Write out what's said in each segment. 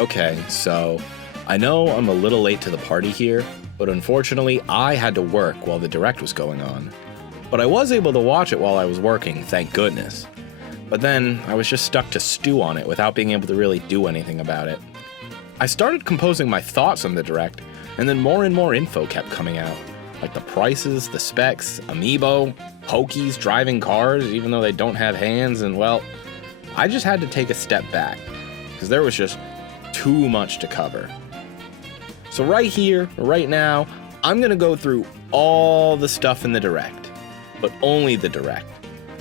Okay, so I know I'm a little late to the party here, but unfortunately I had to work while the direct was going on. But I was able to watch it while I was working, thank goodness. But then I was just stuck to stew on it without being able to really do anything about it. I started composing my thoughts on the direct, and then more and more info kept coming out. Like the prices, the specs, amiibo, pokies driving cars even though they don't have hands, and well, I just had to take a step back, because there was just too much to cover. So right here, right now, I'm gonna go through all the stuff in the direct, but only the direct.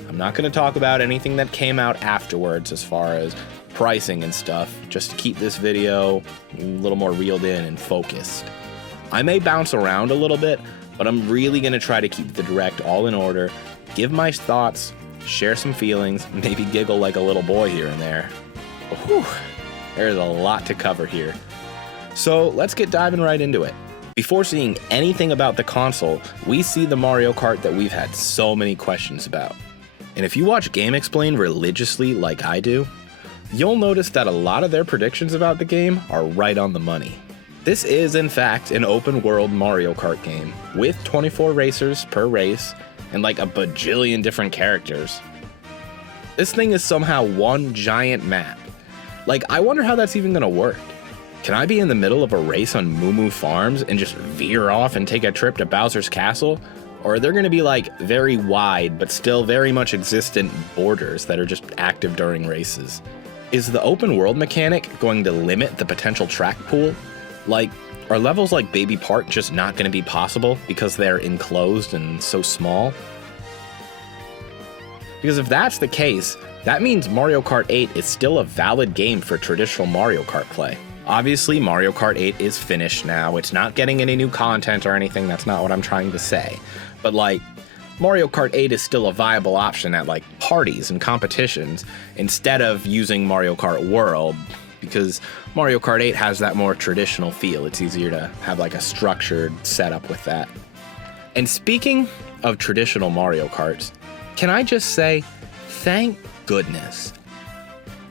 I'm not gonna talk about anything that came out afterwards as far as pricing and stuff, just to keep this video a little more reeled in and focused. I may bounce around a little bit, but I'm really gonna try to keep the direct all in order, give my thoughts, share some feelings, maybe giggle like a little boy here and there. Whew. There's a lot to cover here. So let's get diving right into it. Before seeing anything about the console, we see the Mario Kart that we've had so many questions about. And if you watch Game Explain religiously like I do, you'll notice that a lot of their predictions about the game are right on the money. This is, in fact, an open world Mario Kart game with 24 racers per race and like a bajillion different characters. This thing is somehow one giant map. Like, I wonder how that's even gonna work. Can I be in the middle of a race on Moo Moo Farms and just veer off and take a trip to Bowser's Castle? Or are there gonna be like very wide but still very much existent borders that are just active during races? Is the open world mechanic going to limit the potential track pool? Like, are levels like Baby Park just not gonna be possible because they're enclosed and so small? Because if that's the case, that means Mario Kart 8 is still a valid game for traditional Mario Kart play. Obviously, Mario Kart 8 is finished now. It's not getting any new content or anything. That's not what I'm trying to say. But like, Mario Kart 8 is still a viable option at like parties and competitions instead of using Mario Kart World, because Mario Kart 8 has that more traditional feel. It's easier to have like a structured setup with that. And speaking of traditional Mario Karts, can I just say, thank goodness.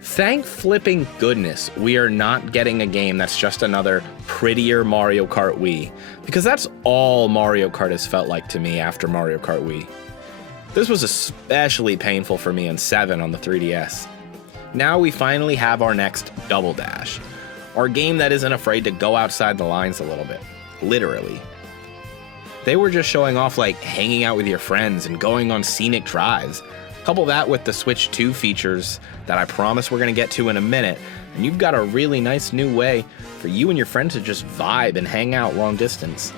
Thank flipping goodness we are not getting a game that's just another prettier Mario Kart Wii, because that's all Mario Kart has felt like to me after Mario Kart Wii. This was especially painful for me in 7 on the 3DS. Now we finally have our next Double Dash, our game that isn't afraid to go outside the lines a little bit, literally. They were just showing off like hanging out with your friends and going on scenic drives. Couple that with the Switch 2 features that I promise we're going to get to in a minute, and you've got a really nice new way for you and your friends to just vibe and hang out long distance.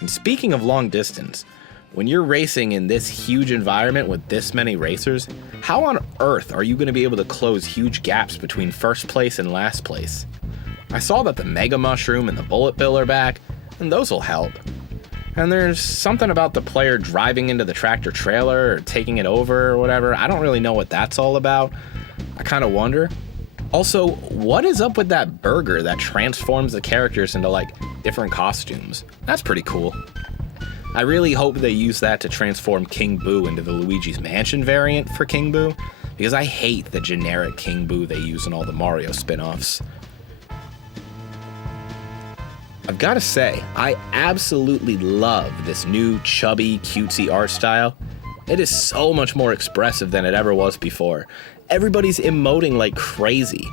And speaking of long distance, when you're racing in this huge environment with this many racers, how on earth are you going to be able to close huge gaps between first place and last place? I saw that the Mega Mushroom and the Bullet Bill are back, and those will help. And there's something about the player driving into the tractor trailer or taking it over or whatever. I don't really know what that's all about. I kind of wonder. Also, what is up with that burger that transforms the characters into like different costumes? That's pretty cool. I really hope they use that to transform King Boo into the Luigi's Mansion variant for King Boo, because I hate the generic King Boo they use in all the Mario spin-offs. I've got to say, I absolutely love this new chubby, cutesy art style. It is so much more expressive than it ever was before. Everybody's emoting like crazy.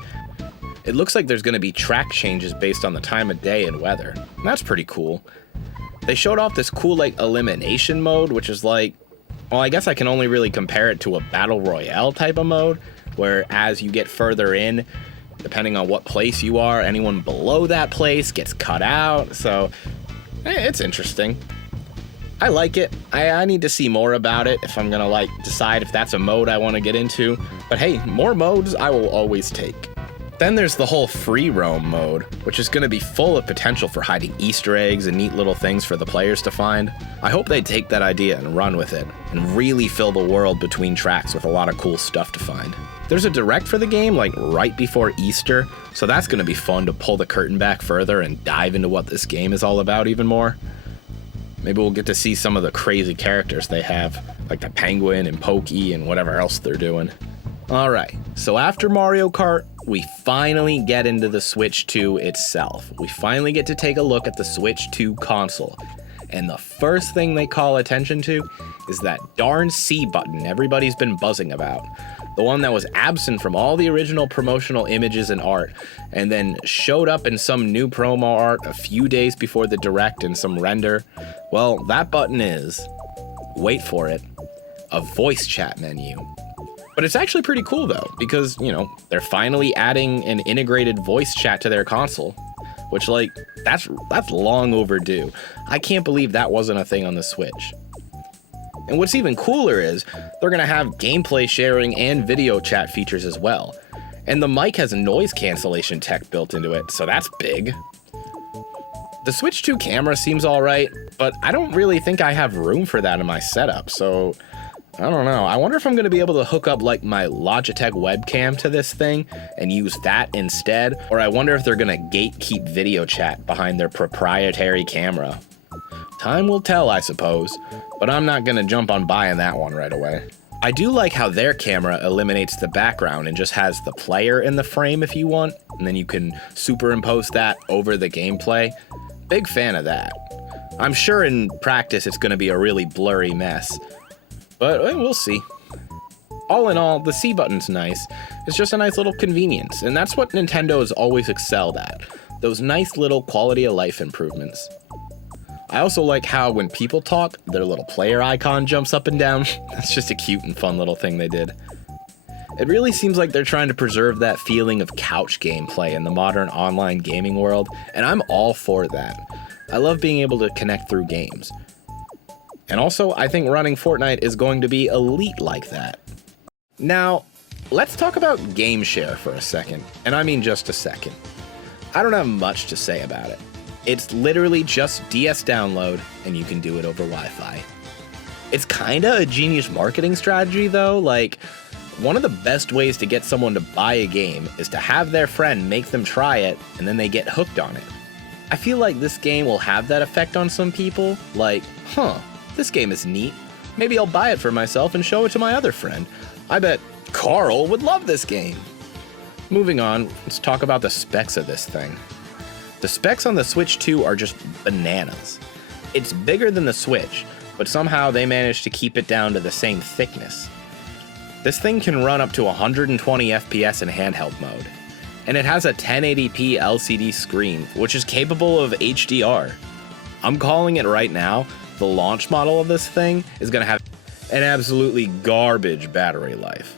It looks like there's going to be track changes based on the time of day and weather. And that's pretty cool. They showed off this cool like elimination mode, which is like, well, I guess I can only really compare it to a battle royale type of mode, where as you get further in, depending on what place you are, anyone below that place gets cut out. So it's interesting. I like it. I need to see more about it if I'm gonna like decide if that's a mode I want to get into. But hey, more modes I will always take. Then there's the whole free roam mode, which is going to be full of potential for hiding Easter eggs and neat little things for the players to find. I hope they take that idea and run with it, and really fill the world between tracks with a lot of cool stuff to find. There's a direct for the game like right before Easter, so that's going to be fun to pull the curtain back further and dive into what this game is all about even more. Maybe we'll get to see some of the crazy characters they have, like the Penguin and Pokey and whatever else they're doing. Alright, so after Mario Kart, we finally get into the Switch 2 itself. We finally get to take a look at the Switch 2 console. And the first thing they call attention to is that darn C button everybody's been buzzing about. The one that was absent from all the original promotional images and art, and then showed up in some new promo art a few days before the Direct in some render. Well, that button is, wait for it, a voice chat menu. But it's actually pretty cool though, because, you know, they're finally adding an integrated voice chat to their console, which, like, that's long overdue. I can't believe that wasn't a thing on the Switch. And what's even cooler is they're gonna have gameplay sharing and video chat features as well. And the mic has noise cancellation tech built into it, so that's big. The Switch 2 camera seems alright, but I don't really think I have room for that in my setup, so I don't know. I wonder if I'm going to be able to hook up like my Logitech webcam to this thing and use that instead, or I wonder if they're going to gatekeep video chat behind their proprietary camera. Time will tell, I suppose, but I'm not going to jump on buying that one right away. I do like how their camera eliminates the background and just has the player in the frame if you want, and then you can superimpose that over the gameplay. Big fan of that. I'm sure in practice it's going to be a really blurry mess, but we'll see. All in all, the C button's nice. It's just a nice little convenience, and that's what Nintendo has always excelled at. Those nice little quality of life improvements. I also like how when people talk, their little player icon jumps up and down. That's just a cute and fun little thing they did. It really seems like they're trying to preserve that feeling of couch gameplay in the modern online gaming world, and I'm all for that. I love being able to connect through games. And also, I think running Fortnite is going to be elite like that. Now, let's talk about game share for a second, and I mean just a second. I don't have much to say about it. It's literally just DS download, and you can do it over Wi-Fi. It's kinda a genius marketing strategy though. Like, one of the best ways to get someone to buy a game is to have their friend make them try it, and then they get hooked on it. I feel like this game will have that effect on some people, like, this game is neat. Maybe I'll buy it for myself and show it to my other friend. I bet Carl would love this game. Moving on, let's talk about the specs of this thing. The specs on the Switch 2 are just bananas. It's bigger than the Switch, but somehow they managed to keep it down to the same thickness. This thing can run up to 120 FPS in handheld mode, and it has a 1080p LCD screen, which is capable of HDR. I'm calling it right now, the launch model of this thing is going to have an absolutely garbage battery life.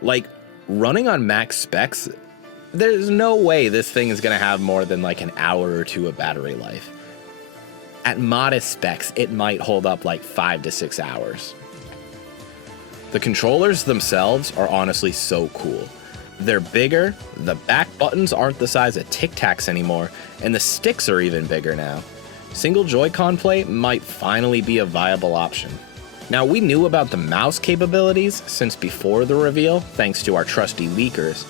Like, running on max specs, there's no way this thing is going to have more than like an hour or two of battery life. At modest specs, it might hold up like 5 to 6 hours. The controllers themselves are honestly so cool. They're bigger, the back buttons aren't the size of Tic Tacs anymore, and the sticks are even bigger now. Single Joy-Con play might finally be a viable option. Now, we knew about the mouse capabilities since before the reveal, thanks to our trusty leakers,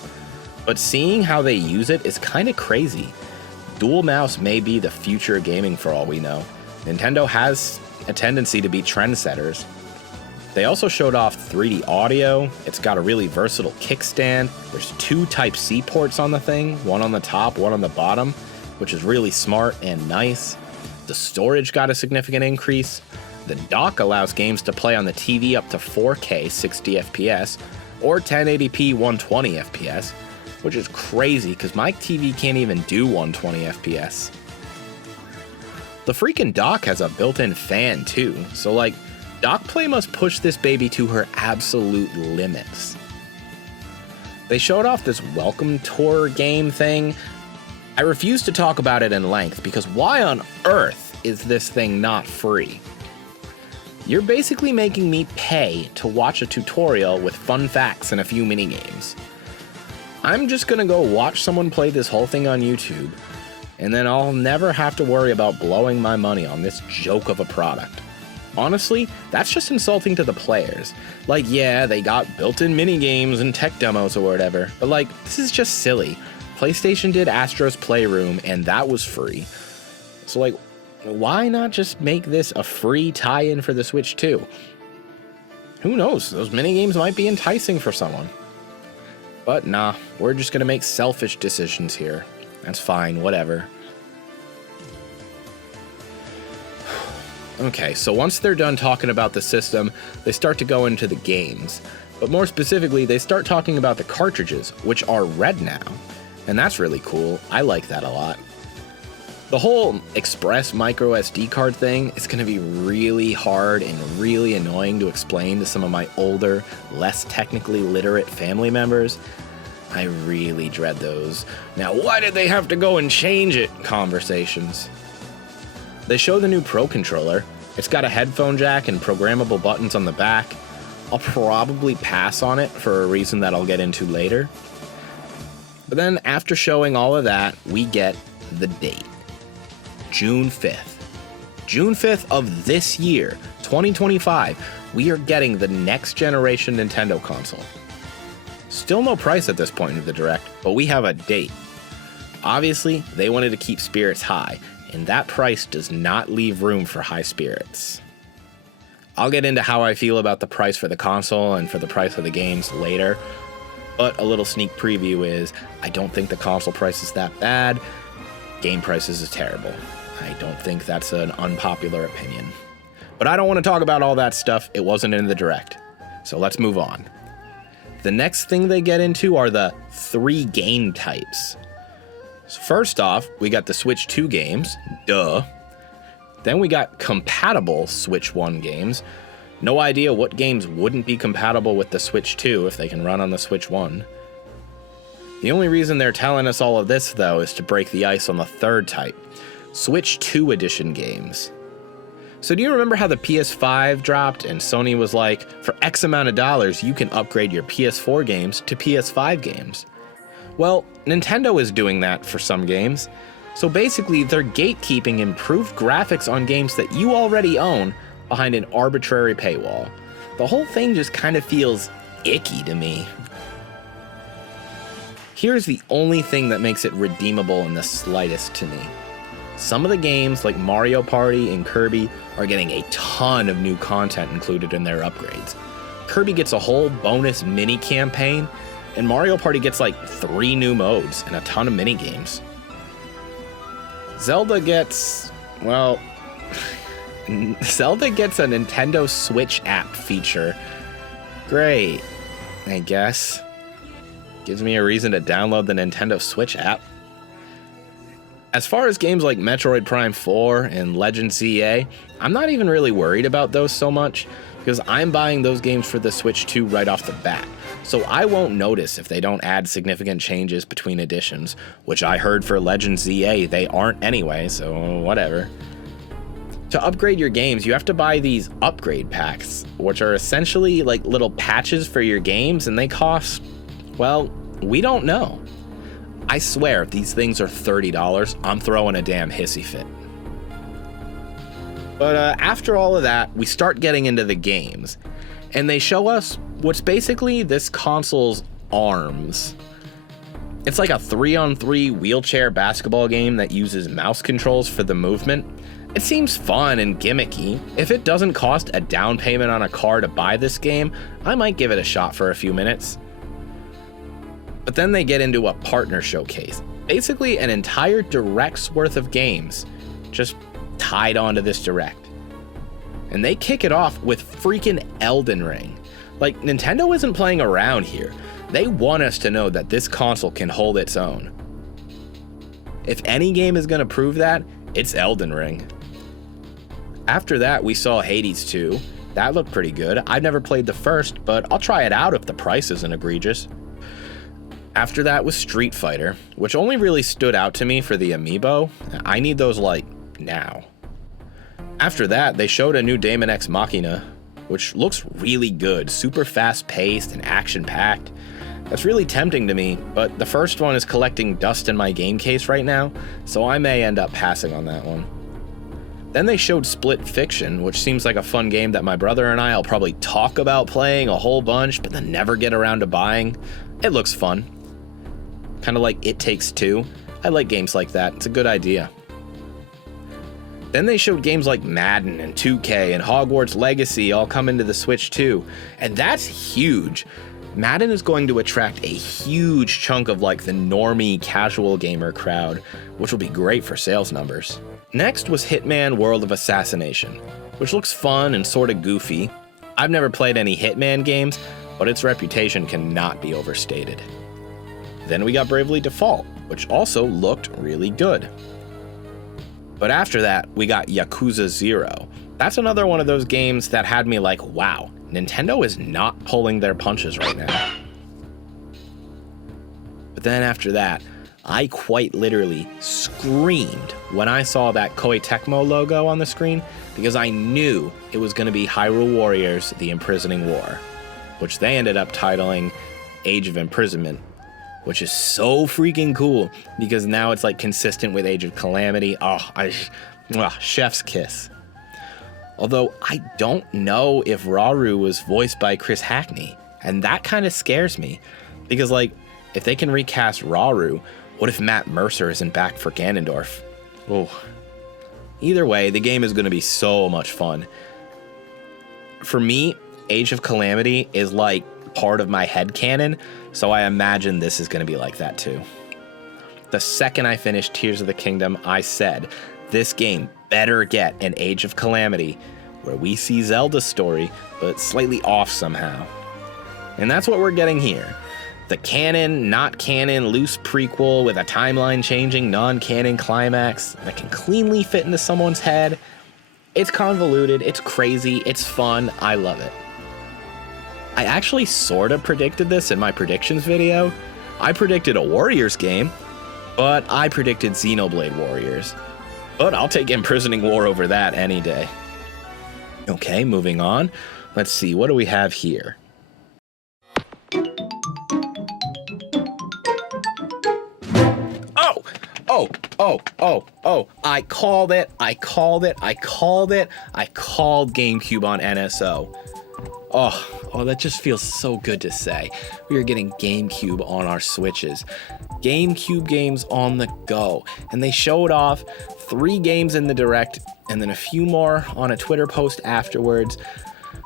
but seeing how they use it is kinda crazy. Dual mouse may be the future of gaming for all we know. Nintendo has a tendency to be trendsetters. They also showed off 3D audio. It's got a really versatile kickstand. There's 2 Type-C ports on the thing, one on the top, one on the bottom, which is really smart and nice. The storage got a significant increase. The dock allows games to play on the TV up to 4K 60 FPS or 1080p 120 FPS, which is crazy because my TV can't even do 120 FPS. The freaking dock has a built-in fan too, so like, dock play must push this baby to her absolute limits. They showed off this welcome tour game thing. I refuse to talk about it in length because why on earth is this thing not free? You're basically making me pay to watch a tutorial with fun facts and a few minigames. I'm just gonna go watch someone play this whole thing on YouTube, and then I'll never have to worry about blowing my money on this joke of a product. Honestly, that's just insulting to the players. Like, yeah, they got built-in minigames and tech demos or whatever, but like, this is just silly. PlayStation did Astro's Playroom, and that was free. So like, why not just make this a free tie-in for the Switch 2? Who knows, those minigames might be enticing for someone. But nah, we're just gonna make selfish decisions here. That's fine, whatever. Okay, so once they're done talking about the system, they start to go into the games. But more specifically, they start talking about the cartridges, which are red now. And that's really cool. I like that a lot. The whole express micro SD card thing is going to be really hard and really annoying to explain to some of my older, less technically literate family members. I really dread those "now why did they have to go and change it" conversations. They show the new Pro controller. It's got a headphone jack and programmable buttons on the back. I'll probably pass on it for a reason that I'll get into later. But then after showing all of that, we get the date. June 5th. June 5th of this year, 2025, we are getting the next generation Nintendo console. Still no price at this point in the Direct, but we have a date. Obviously, they wanted to keep spirits high, and that price does not leave room for high spirits. I'll get into how I feel about the price for the console and for the price of the games later, but a little sneak preview is, I don't think the console price is that bad. Game prices is terrible. I don't think that's an unpopular opinion. But I don't want to talk about all that stuff. It wasn't in the Direct. So let's move on. The next thing they get into are the 3 game types. So first off, we got the Switch 2 games. Duh. Then we got compatible Switch 1 games. No idea what games wouldn't be compatible with the Switch 2 if they can run on the Switch 1. The only reason they're telling us all of this, though, is to break the ice on the third type, Switch 2 edition games. So do you remember how the PS5 dropped and Sony was like, for X amount of dollars, you can upgrade your PS4 games to PS5 games? Well, Nintendo is doing that for some games. So basically, they're gatekeeping improved graphics on games that you already own behind an arbitrary paywall. The whole thing just kind of feels icky to me. Here's the only thing that makes it redeemable in the slightest to me. Some of the games, like Mario Party and Kirby, are getting a ton of new content included in their upgrades. Kirby gets a whole bonus mini campaign, and Mario Party gets like 3 new modes and a ton of mini games. Zelda gets, well, Zelda gets a Nintendo Switch app feature. Great, I guess. Gives me a reason to download the Nintendo Switch app. As far as games like Metroid Prime 4 and Legend ZA, I'm not even really worried about those so much, because I'm buying those games for the Switch 2 right off the bat, so I won't notice if they don't add significant changes between editions, which I heard for Legend ZA they aren't anyway, so whatever. To upgrade your games, you have to buy these upgrade packs, which are essentially like little patches for your games, and they cost, well, we don't know. I swear, if these things are $30, I'm throwing a damn hissy fit. But after all of that, we start getting into the games, and they show us what's basically this console's arms. It's like a 3-on-3 wheelchair basketball game that uses mouse controls for the movement. It seems fun and gimmicky. If it doesn't cost a down payment on a car to buy this game, I might give it a shot for a few minutes. But then they get into a partner showcase. Basically an entire Direct's worth of games just tied onto this Direct. And they kick it off with freaking Elden Ring. Like, Nintendo isn't playing around here. They want us to know that this console can hold its own. If any game is gonna prove that, it's Elden Ring. After that, we saw Hades 2. That looked pretty good. I've never played the first, but I'll try it out if the price isn't egregious. After that was Street Fighter, which only really stood out to me for the amiibo. I need those, like, now. After that, they showed a new Daemon X Machina, which looks really good, super fast-paced and action-packed. That's really tempting to me, but the first one is collecting dust in my game case right now, so I may end up passing on that one. Then they showed Split Fiction, which seems like a fun game that my brother and I will probably talk about playing a whole bunch, but then never get around to buying. It looks fun. Kind of like It Takes Two. I like games like that. It's a good idea. Then they showed games like Madden and 2K and Hogwarts Legacy all come into the Switch too, and that's huge. Madden is going to attract a huge chunk of like the normie casual gamer crowd, which will be great for sales numbers. Next was Hitman World of Assassination, which looks fun and sort of goofy. I've never played any Hitman games, but its reputation cannot be overstated. Then we got Bravely Default, which also looked really good. But after that, we got Yakuza 0. That's another one of those games that had me like, wow, Nintendo is not pulling their punches right now. But then after that, I quite literally screamed when I saw that Koei Tecmo logo on the screen, because I knew it was going to be Hyrule Warriors: The Imprisoning War, which they ended up titling Age of Imprisonment, which is so freaking cool because now it's like consistent with Age of Calamity. Chef's kiss. Although I don't know if Rauru was voiced by Chris Hackney, and that kind of scares me because like if they can recast Rauru, what if Matt Mercer isn't back for Ganondorf? Oh. Either way, the game is going to be so much fun. For me, Age of Calamity is like part of my headcanon, so I imagine this is going to be like that too. The second I finished Tears of the Kingdom, I said, this game better get an Age of Calamity where we see Zelda's story, but slightly off somehow. And that's what we're getting here. The canon, not canon, loose prequel with a timeline-changing, non-canon climax that can cleanly fit into someone's head. It's convoluted, it's crazy, it's fun, I love it. I actually sort of predicted this in my predictions video. I predicted a Warriors game, but I predicted Xenoblade Warriors. But I'll take Imprisoning War over that any day. Okay, moving on. Let's see, what do we have here? I called it. I called GameCube on NSO. Oh, that just feels so good to say. We are getting GameCube on our Switches. GameCube games on the go. And they showed off 3 games in the Direct and then a few more on a Twitter post afterwards.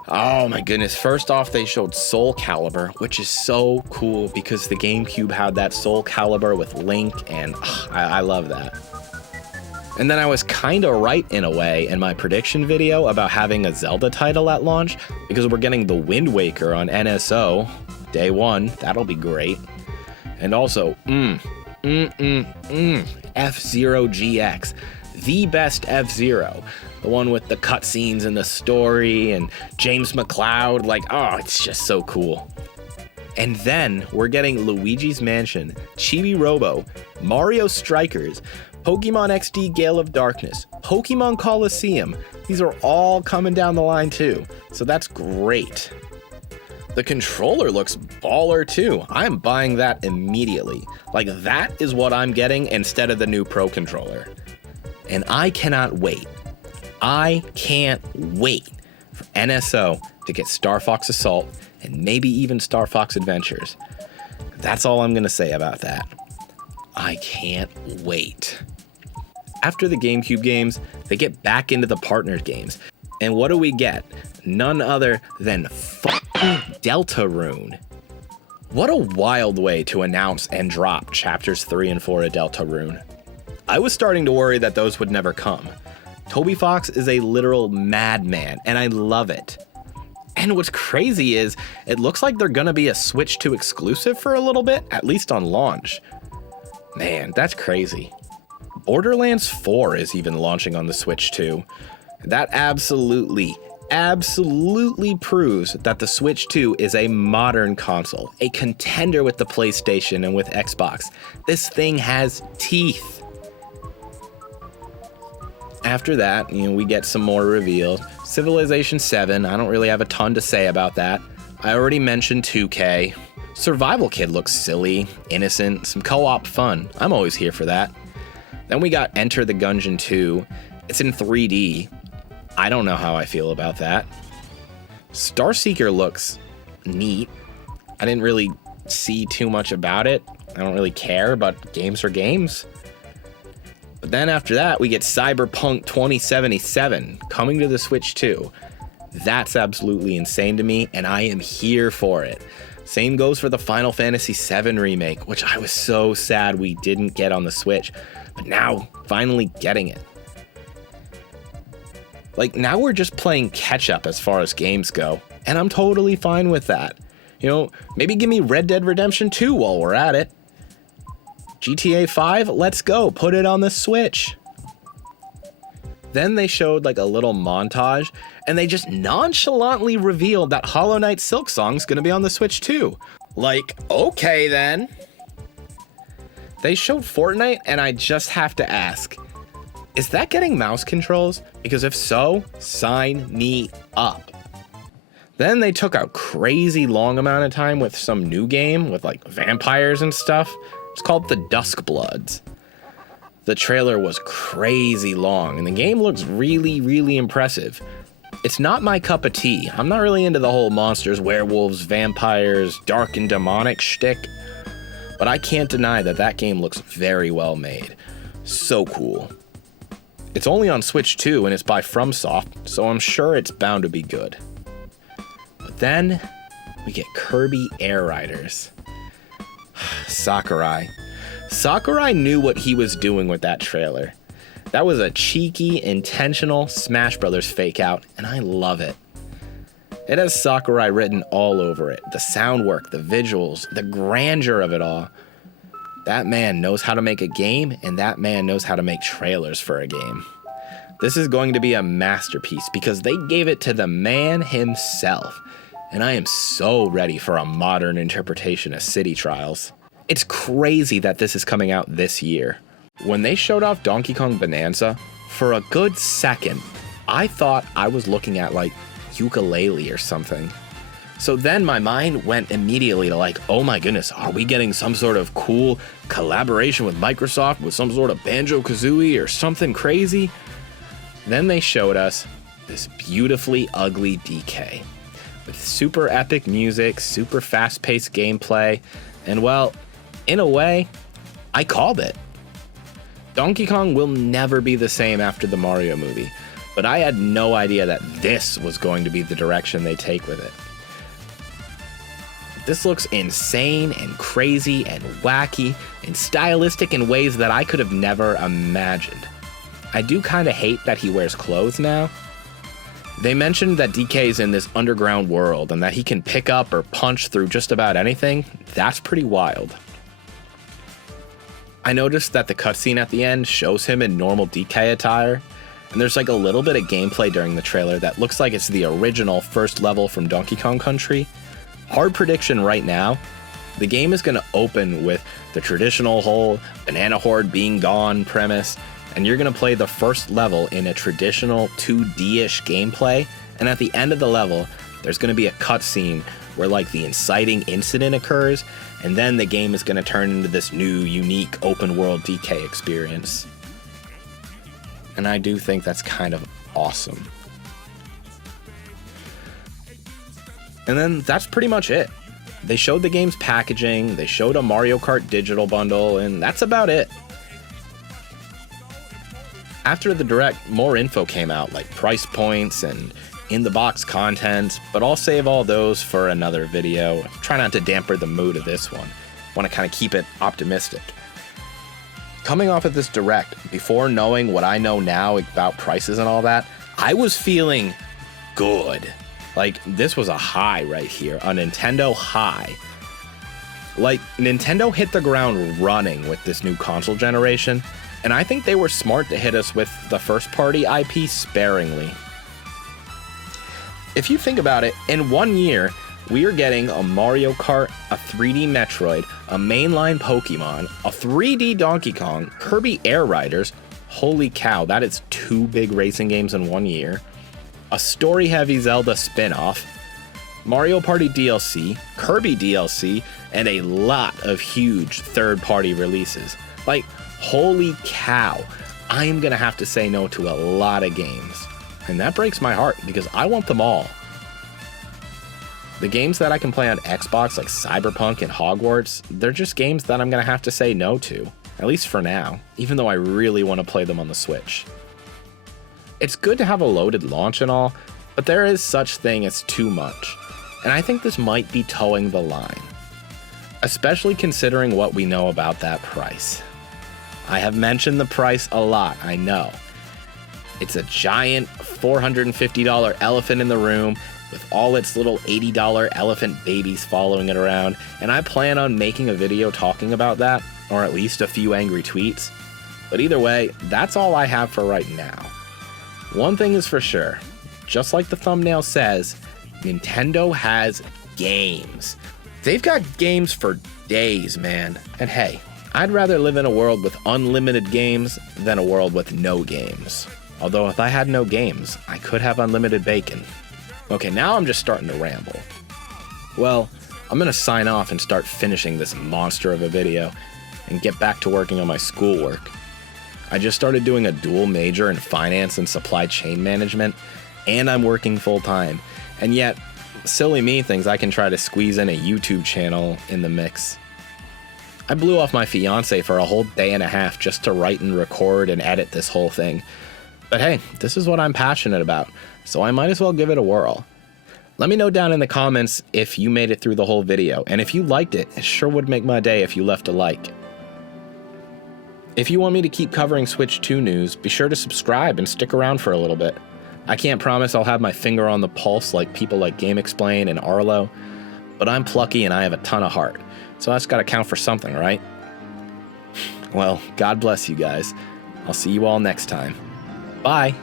Oh my goodness. First off, they showed Soul Calibur, which is so cool because the GameCube had that Soul Calibur with Link, and I love that. And then I was kind of right in a way in my prediction video about having a Zelda title at launch because we're getting the Wind Waker on NSO day 1. That'll be great. And also, F-Zero GX, the best F-Zero. The one with the cutscenes and the story and James McCloud, it's just so cool. And then we're getting Luigi's Mansion, Chibi Robo, Mario Strikers, Pokemon XD Gale of Darkness, Pokemon Coliseum. These are all coming down the line too, so that's great. The controller looks baller too. I'm buying that immediately. That is what I'm getting instead of the new Pro Controller. And I cannot wait. I can't wait for NSO to get Star Fox Assault and maybe even Star Fox Adventures. That's all I'm going to say about that. I can't wait. After the GameCube games, they get back into the partnered games. And what do we get? None other than Deltarune. What a wild way to announce and drop chapters 3 and 4 of Deltarune. I was starting to worry that those would never come. Toby Fox is a literal madman, and I love it. And what's crazy is, it looks like they're gonna be a Switch 2 exclusive for a little bit, at least on launch. Man, that's crazy. Borderlands 4 is even launching on the Switch 2. That absolutely proves that the Switch 2 is a modern console, a contender with the PlayStation and with Xbox. This thing has teeth. After that, we get some more reveals. Civilization 7, I don't really have a ton to say about that. I already mentioned 2K. Survival Kid looks silly, innocent, some co-op fun. I'm always here for that. Then we got Enter the Gungeon 2. It's in 3D. I don't know how I feel about that. Starseeker looks neat. I didn't really see too much about it. I don't really care, but games are games. But then after that, we get Cyberpunk 2077 coming to the Switch 2. That's absolutely insane to me, and I am here for it. Same goes for the Final Fantasy VII Remake, which I was so sad we didn't get on the Switch, but now finally getting it. Like, now we're just playing catch up as far as games go, and I'm totally fine with that. You know, maybe give me Red Dead Redemption 2 while we're at it. GTA 5, let's go, put it on the Switch. Then they showed like a little montage, and they just nonchalantly revealed that Hollow Knight Silksong's gonna be on the Switch too. Like, okay then. They showed Fortnite, and I just have to ask, is that getting mouse controls? Because if so, sign me up. Then they took a crazy long amount of time with some new game with like vampires and stuff. It's called the Duskbloods. The trailer was crazy long, and the game looks really, really impressive. It's not my cup of tea. I'm not really into the whole monsters, werewolves, vampires, dark and demonic shtick, but I can't deny that that game looks very well made. So cool. It's only on Switch too, and it's by FromSoft, so I'm sure it's bound to be good. But then we get Kirby Air Riders. Sakurai. Sakurai knew what he was doing with that trailer. That was a cheeky, intentional Smash Brothers fake out, and I love it. It has Sakurai written all over it. The sound work, the visuals, the grandeur of it all. That man knows how to make a game, and that man knows how to make trailers for a game. This is going to be a masterpiece because they gave it to the man himself, and I am so ready for a modern interpretation of City Trials. It's crazy that this is coming out this year. When they showed off Donkey Kong Bonanza, for a good second, I thought I was looking at like Yooka-Laylee or something. So then my mind went immediately to like, oh my goodness, are we getting some sort of cool collaboration with Microsoft with some sort of Banjo-Kazooie or something crazy? Then they showed us this beautifully ugly DK with super epic music, super fast-paced gameplay, and well, in a way, I called it. Donkey Kong will never be the same after the Mario movie, but I had no idea that this was going to be the direction they take with it. This looks insane and crazy and wacky and stylistic in ways that I could have never imagined. I do kind of hate that he wears clothes now. They mentioned that DK's in this underground world and that he can pick up or punch through just about anything. That's pretty wild. I noticed that the cutscene at the end shows him in normal DK attire, and there's like a little bit of gameplay during the trailer that looks like it's the original first level from Donkey Kong Country. Hard prediction right now, the game is going to open with the traditional whole banana horde being gone premise, and you're going to play the first level in a traditional 2D-ish gameplay, and at the end of the level, there's going to be a cutscene where like the inciting incident occurs, and then the game is going to turn into this new, unique, open-world DK experience. And I do think that's kind of awesome. And then that's pretty much it. They showed the game's packaging, they showed a Mario Kart digital bundle, and that's about it. After the Direct, more info came out, like price points and in-the-box content, but I'll save all those for another video. Try not to dampen the mood of this one. Want to kind of keep it optimistic. Coming off of this Direct, before knowing what I know now about prices and all that, I was feeling good. Like, this was a high right here, a Nintendo high. Like, Nintendo hit the ground running with this new console generation, and I think they were smart to hit us with the first-party IP sparingly. If you think about it, in 1 year, we are getting a Mario Kart, a 3D Metroid, a mainline Pokemon, a 3D Donkey Kong, Kirby Air Riders, holy cow, that is 2 big racing games in 1 year, a story-heavy Zelda spin-off, Mario Party DLC, Kirby DLC, and a lot of huge third-party releases. Like, holy cow, I am gonna have to say no to a lot of games. And that breaks my heart because I want them all. The games that I can play on Xbox, like Cyberpunk and Hogwarts, they're just games that I'm gonna have to say no to, at least for now, even though I really want to play them on the Switch. It's good to have a loaded launch and all, but there is such thing as too much. And I think this might be towing the line, especially considering what we know about that price. I have mentioned the price a lot, I know. It's a giant $450 elephant in the room with all its little $80 elephant babies following it around, and I plan on making a video talking about that, or at least a few angry tweets. But either way, that's all I have for right now. One thing is for sure, just like the thumbnail says, Nintendo has games. They've got games for days, man. And hey, I'd rather live in a world with unlimited games than a world with no games. Although if I had no games, I could have unlimited bacon. Okay, now I'm just starting to ramble. Well, I'm gonna sign off and start finishing this monster of a video and get back to working on my schoolwork. I just started doing a dual major in finance and supply chain management, and I'm working full time. And yet, silly me thinks I can try to squeeze in a YouTube channel in the mix. I blew off my fiance for a whole day and a half just to write and record and edit this whole thing. But hey, this is what I'm passionate about, so I might as well give it a whirl. Let me know down in the comments if you made it through the whole video, and if you liked it, it sure would make my day if you left a like. If you want me to keep covering Switch 2 news, be sure to subscribe and stick around for a little bit. I can't promise I'll have my finger on the pulse like people like GameXplain and Arlo, but I'm plucky and I have a ton of heart, so that's gotta count for something, right? Well, God bless you guys. I'll see you all next time. Bye!